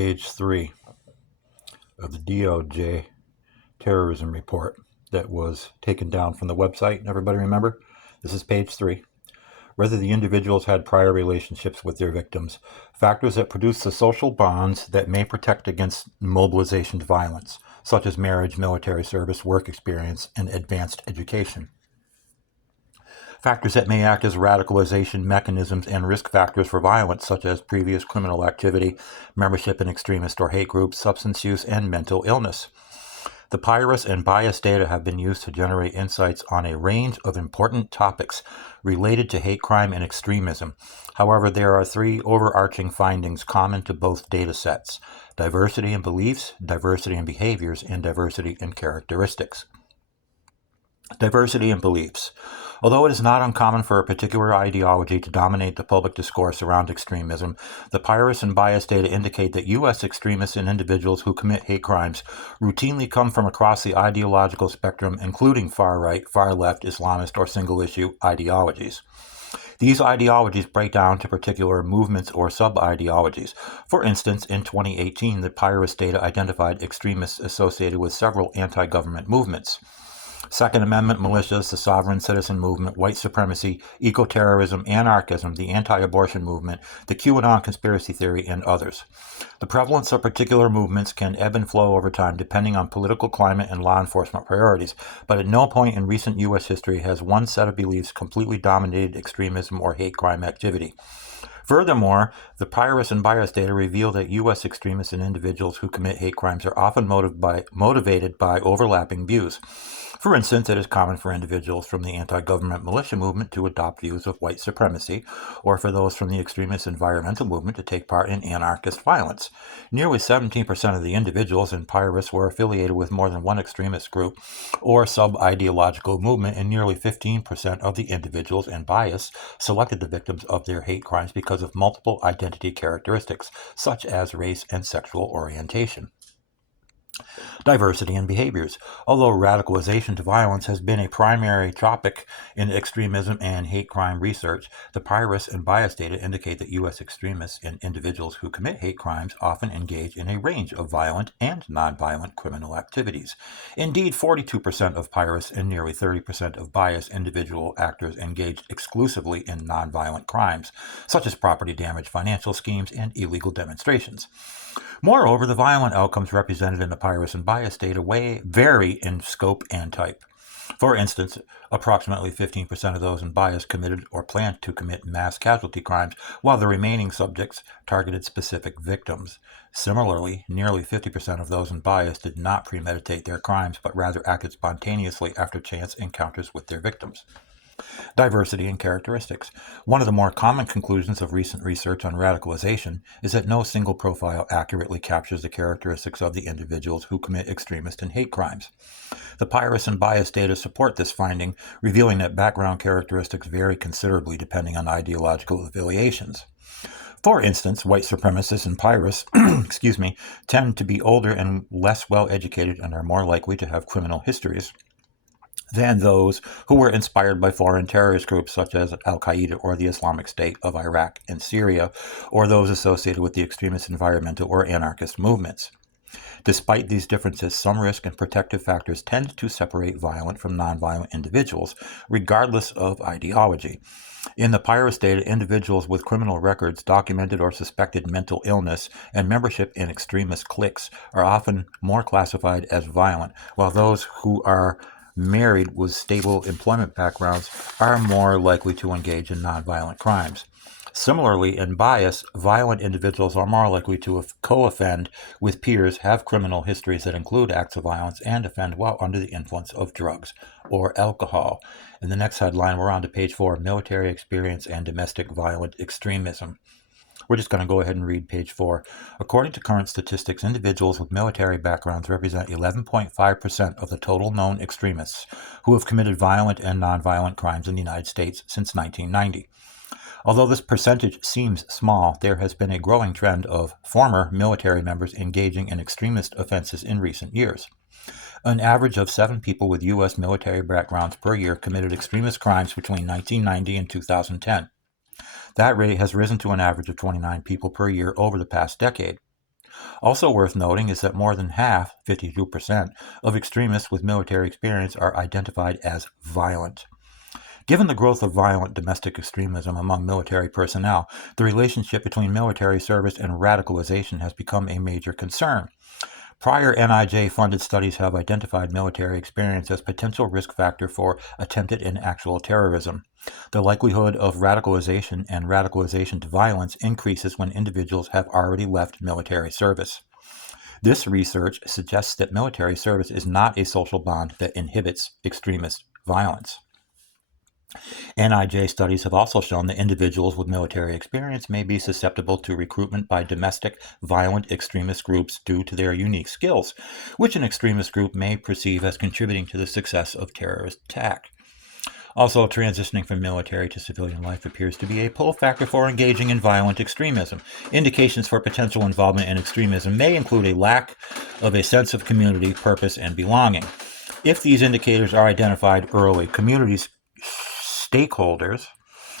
page 3 of the DOJ terrorism report that was taken down from the website. Everybody remember? This is page 3. Whether the individuals had prior relationships with their victims, factors that produce the social bonds that may protect against mobilization to violence, such as marriage, military service, work experience, and advanced education. Factors that may act as radicalization mechanisms and risk factors for violence, such as previous criminal activity, membership in extremist or hate groups, substance use, and mental illness. The PIRUS and bias data have been used to generate insights on a range of important topics related to hate crime and extremism. However, there are 3 overarching findings common to both data sets: diversity in beliefs, diversity in behaviors, and diversity in characteristics. Diversity in beliefs. Although it is not uncommon for a particular ideology to dominate the public discourse around extremism, the PIRUS and bias data indicate that U.S. extremists and individuals who commit hate crimes routinely come from across the ideological spectrum, including far-right, far-left, Islamist, or single-issue ideologies. These ideologies break down to particular movements or sub-ideologies. For instance, in 2018, the PIRUS data identified extremists associated with several anti-government movements: Second Amendment militias, the sovereign citizen movement, white supremacy, eco-terrorism, anarchism, the anti-abortion movement, the QAnon conspiracy theory, and others. The prevalence of particular movements can ebb and flow over time depending on political climate and law enforcement priorities, but at no point in recent U.S. history has one set of beliefs completely dominated extremism or hate crime activity. Furthermore, the PIRUS and bias data reveal that U.S. extremists and individuals who commit hate crimes are often motivated by overlapping views. For instance, it is common for individuals from the anti-government militia movement to adopt views of white supremacy, or for those from the extremist environmental movement to take part in anarchist violence. Nearly 17% of the individuals in PIRUS were affiliated with more than one extremist group or sub-ideological movement, and nearly 15% of the individuals in bias selected the victims of their hate crimes because of multiple identity characteristics, such as race and sexual orientation. Diversity in behaviors. Although radicalization to violence has been a primary topic in extremism and hate crime research, the PIRUS and bias data indicate that U.S. extremists and individuals who commit hate crimes often engage in a range of violent and nonviolent criminal activities. Indeed, 42% of PIRUS and nearly 30% of bias individual actors engaged exclusively in nonviolent crimes, such as property damage, financial schemes, and illegal demonstrations. Moreover, the violent outcomes represented in the PIRUS and bias data vary in scope and type. For instance, approximately 15% of those in bias committed or planned to commit mass casualty crimes, while the remaining subjects targeted specific victims. Similarly, nearly 50% of those in bias did not premeditate their crimes, but rather acted spontaneously after chance encounters with their victims. Diversity in characteristics. One of the more common conclusions of recent research on radicalization is that no single profile accurately captures the characteristics of the individuals who commit extremist and hate crimes. The PIRUS and bias data support this finding, revealing that background characteristics vary considerably depending on ideological affiliations. For instance, white supremacists in PIRUS tend to be older and less well-educated and are more likely to have criminal histories than those who were inspired by foreign terrorist groups such as Al-Qaeda or the Islamic State of Iraq and Syria, or those associated with the extremist environmental or anarchist movements. Despite these differences, some risk and protective factors tend to separate violent from nonviolent individuals, regardless of ideology. In the PIRUS data, individuals with criminal records, documented or suspected mental illness, and membership in extremist cliques are often more classified as violent, while those who are married with stable employment backgrounds are more likely to engage in nonviolent crimes. Similarly, in bias, violent individuals are more likely to co-offend with peers, have criminal histories that include acts of violence, and offend while under the influence of drugs or alcohol. In the next headline, we're on to page 4, military experience and domestic violent extremism. We're just going to go ahead and read page 4. According to current statistics, individuals with military backgrounds represent 11.5% of the total known extremists who have committed violent and nonviolent crimes in the United States since 1990. Although this percentage seems small, there has been a growing trend of former military members engaging in extremist offenses in recent years. An average of 7 people with U.S. military backgrounds per year committed extremist crimes between 1990 and 2010. That rate has risen to an average of 29 people per year over the past decade. Also worth noting is that more than half, 52%, of extremists with military experience are identified as violent. Given the growth of violent domestic extremism among military personnel, the relationship between military service and radicalization has become a major concern. Prior NIJ-funded studies have identified military experience as potential risk factor for attempted and actual terrorism. The likelihood of radicalization and radicalization to violence increases when individuals have already left military service. This research suggests that military service is not a social bond that inhibits extremist violence. NIJ studies have also shown that individuals with military experience may be susceptible to recruitment by domestic violent extremist groups due to their unique skills, which an extremist group may perceive as contributing to the success of terrorist attack. Also, transitioning from military to civilian life appears to be a pull factor for engaging in violent extremism. Indications for potential involvement in extremism may include a lack of a sense of community, purpose, and belonging. If these indicators are identified early, communities stakeholders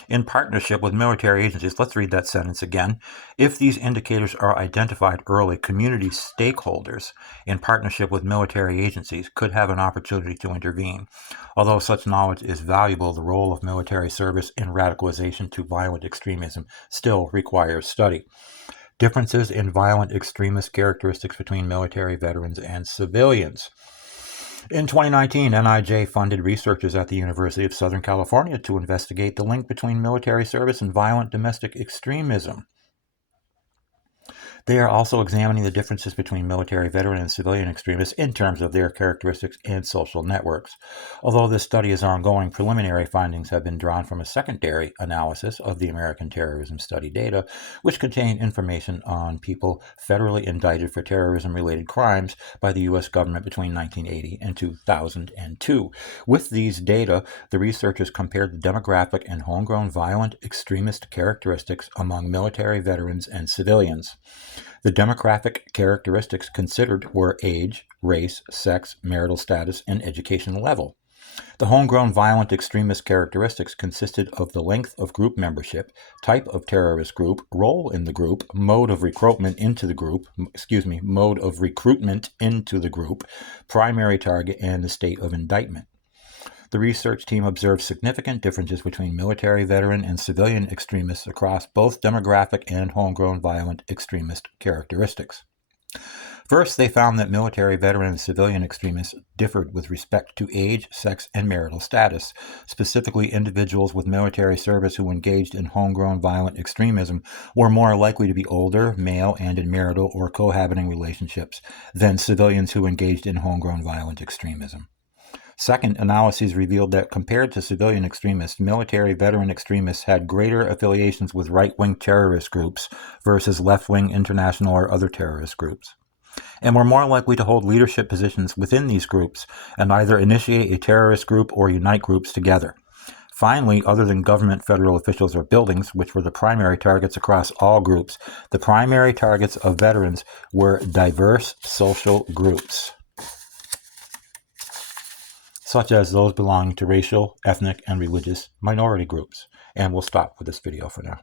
in partnership with military agencies, let's read that sentence again. If these indicators are identified early, community stakeholders in partnership with military agencies could have an opportunity to intervene. Although such knowledge is valuable, the role of military service in radicalization to violent extremism still requires study. Differences in violent extremist characteristics between military veterans and civilians. In 2019, NIJ funded researchers at the University of Southern California to investigate the link between military service and violent domestic extremism. They are also examining the differences between military veteran and civilian extremists in terms of their characteristics and social networks. Although this study is ongoing, preliminary findings have been drawn from a secondary analysis of the American Terrorism Study data, which contain information on people federally indicted for terrorism-related crimes by the U.S. government between 1980 and 2002. With these data, the researchers compared the demographic and homegrown violent extremist characteristics among military veterans and civilians. The demographic characteristics considered were age, race, sex, marital status, and educational level. The homegrown violent extremist characteristics consisted of the length of group membership, type of terrorist group, role in the group, mode of recruitment into the group, primary target, and the state of indictment. The research team observed significant differences between military veteran and civilian extremists across both demographic and homegrown violent extremist characteristics. First, they found that military veteran and civilian extremists differed with respect to age, sex, and marital status. Specifically, individuals with military service who engaged in homegrown violent extremism were more likely to be older, male, and in marital or cohabiting relationships than civilians who engaged in homegrown violent extremism. Second, analyses revealed that compared to civilian extremists, military veteran extremists had greater affiliations with right-wing terrorist groups versus left-wing international or other terrorist groups, and were more likely to hold leadership positions within these groups and either initiate a terrorist group or unite groups together. Finally, other than government, federal officials, or buildings, which were the primary targets across all groups, the primary targets of veterans were diverse social groups, such as those belonging to racial, ethnic, and religious minority groups. And we'll stop with this video for now.